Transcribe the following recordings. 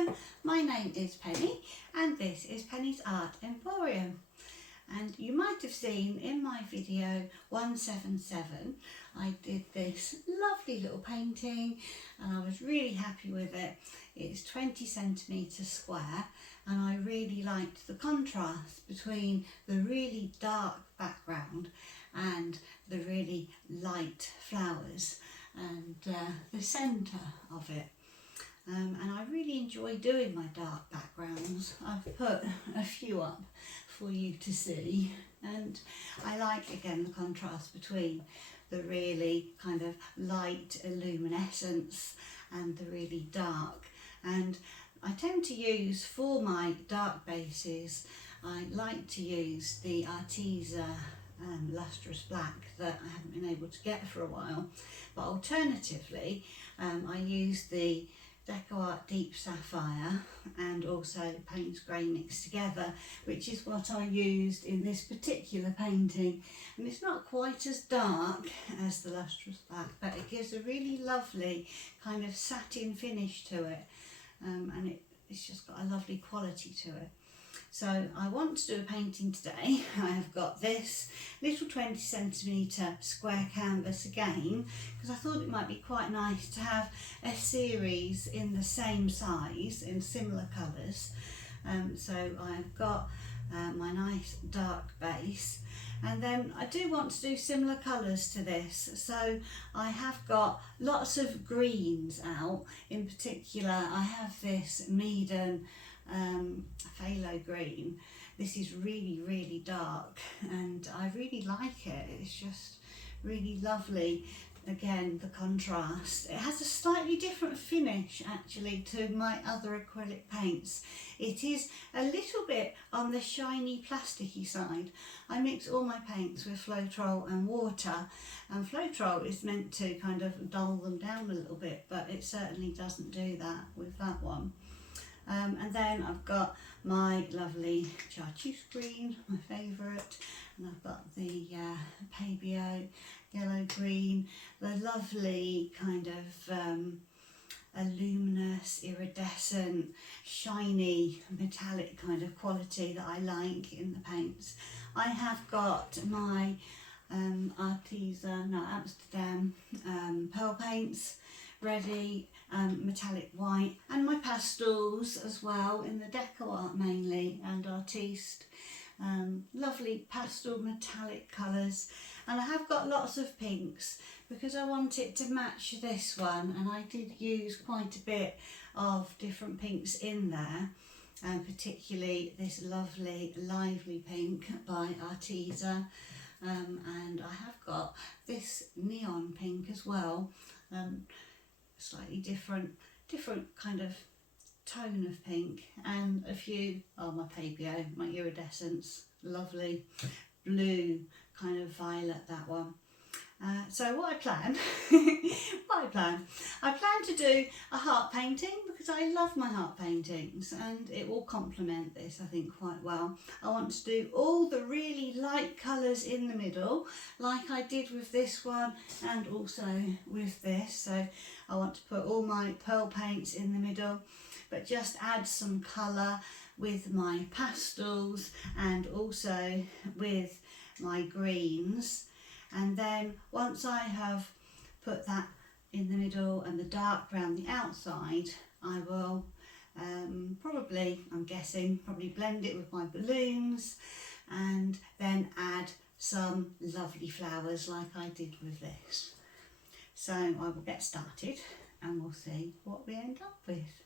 Hello, my name is Penny and this is Penny's Art Emporium. And you might have seen in my video 177 I did this lovely little painting and I was really happy with it. It's 20 centimetres square and I really liked the contrast between the really dark background and the really light flowers and the centre of it. And I really enjoy doing my dark backgrounds. I've put a few up for you to see, and I like again the contrast between the really kind of light luminescence and the really dark. And I tend to use, for my dark bases, I like to use the Arteza lustrous black that I haven't been able to get for a while, but alternatively I use the Deco Art Deep Sapphire and also Payne's Grey mixed together, which is what I used in this particular painting. And it's not quite as dark as the lustrous black, but it gives a really lovely kind of satin finish to it, and it's just got a lovely quality to it. So I want to do a painting today. I have got this little 20 centimetre square canvas again, because I thought it might be quite nice to have a series in the same size in similar colours. So I've got my nice dark base, and then I do want to do similar colours to this. So I have got lots of greens out. In particular, I have this Meaden phthalo green. This is really dark and I really like it. It's just really lovely. Again, the contrast. It has a slightly different finish actually to my other acrylic paints. It is a little bit on the shiny plasticky side. I mix all my paints with Floetrol and water, and Floetrol is meant to kind of dull them down a little bit, but it certainly doesn't do that with that one. And then I've got my lovely chartreuse green, my favourite, and I've got the Pabio yellow green, the lovely kind of a luminous, iridescent, shiny, metallic kind of quality that I like in the paints. I have got my Amsterdam pearl paints ready, metallic white, and my pastels as well in the Deco Art mainly and Artiste. Lovely pastel metallic colours, and I have got lots of pinks because I want it to match this one, and I did use quite a bit of different pinks in there, and particularly this lovely lively pink by Arteza, and I have got this neon pink as well. Slightly different kind of tone of pink, and a few, my Pabio, my iridescence, lovely blue kind of violet, that one. So what I plan, I plan to do a heart painting because I love my heart paintings and it will complement this I think quite well. I want to do all the really light colours in the middle like I did with this one and also with this. So I want to put all my pearl paints in the middle, but just add some colour with my pastels and also with my greens. And then once I have put that in the middle and the dark around the outside, I will probably blend it with my balloons and then add some lovely flowers like I did with this. So I will get started and we'll see what we end up with.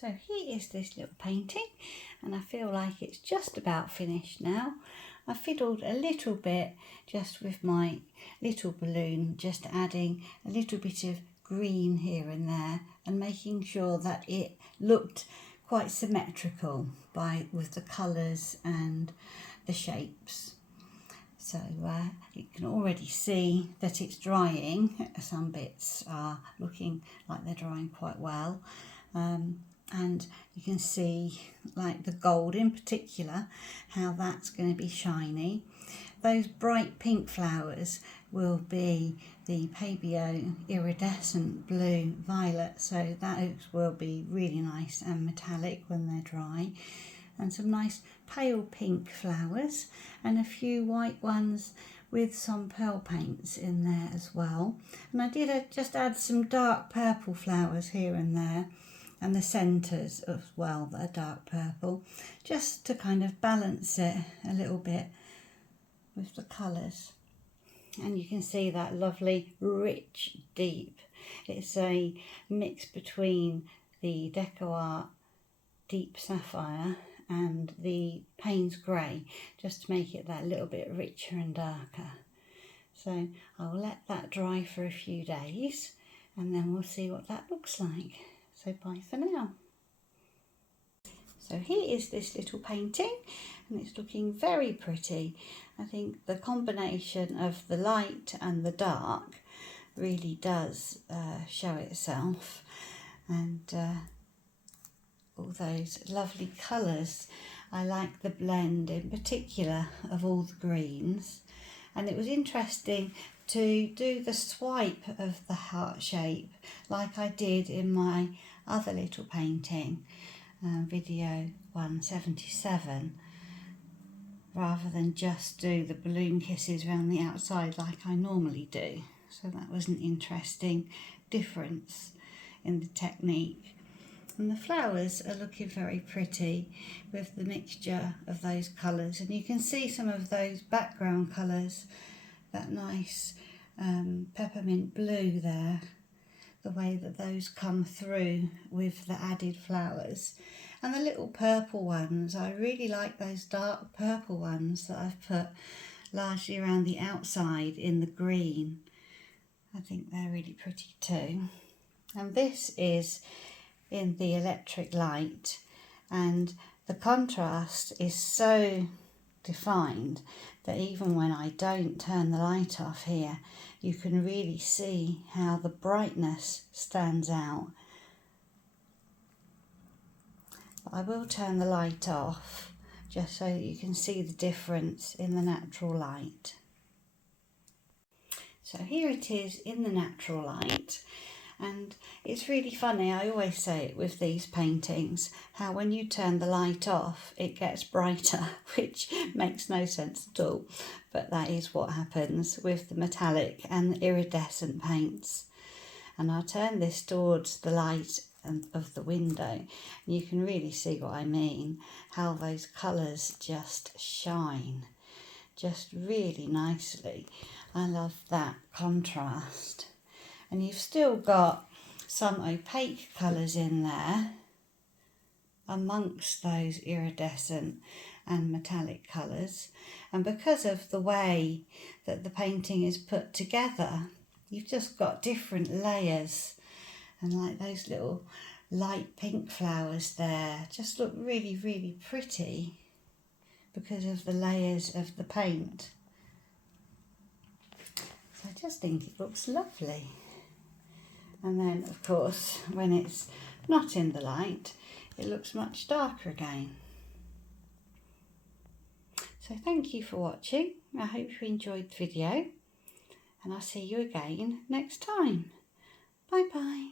So here is this little painting, and I feel like it's just about finished now. I fiddled a little bit just with my little balloon, just adding a little bit of green here and there and making sure that it looked quite symmetrical with the colours and the shapes. So you can already see that it's drying. Some bits are looking like they're drying quite well. And you can see, like the gold in particular, how that's going to be shiny. Those bright pink flowers will be the Pabio iridescent blue violet, so those will be really nice and metallic when they're dry. And some nice pale pink flowers and a few white ones with some pearl paints in there as well. And I did just add some dark purple flowers here and there, and the centres as well that are dark purple, just to kind of balance it a little bit with the colours. And you can see that lovely rich deep. It's a mix between the Deco Art Deep Sapphire and the Payne's Grey, just to make it that little bit richer and darker. So I'll let that dry for a few days and then we'll see what that looks like. So bye for now. So here is this little painting, and it's looking very pretty. I think the combination of the light and the dark really does show itself, and all those lovely colours. I like the blend in particular of all the greens, and it was interesting to do the swipe of the heart shape like I did in my other little painting, video 177, rather than just do the balloon kisses around the outside like I normally do. So that was an interesting difference in the technique. And the flowers are looking very pretty with the mixture of those colours, and you can see some of those background colours, that nice peppermint blue there, the way that those come through with the added flowers. And the little purple ones, I really like those dark purple ones that I've put largely around the outside in the green. I think they're really pretty too. And this is in the electric light, and the contrast is so defined that even when I don't turn the light off here, you can really see how the brightness stands out. But I will turn the light off just so that you can see the difference in the natural light. So here it is in the natural light. And it's really funny, I always say it with these paintings, how when you turn the light off, it gets brighter, which makes no sense at all. But that is what happens with the metallic and the iridescent paints. And I'll turn this towards the light of the window, and you can really see what I mean, how those colours just shine, just really nicely. I love that contrast. And you've still got some opaque colours in there amongst those iridescent and metallic colours. And because of the way that the painting is put together, you've just got different layers. And like those little light pink flowers there just look really, really pretty because of the layers of the paint. So I just think it looks lovely. And then, of course, when it's not in the light, it looks much darker again. So thank you for watching. I hope you enjoyed the video, and I'll see you again next time. Bye bye.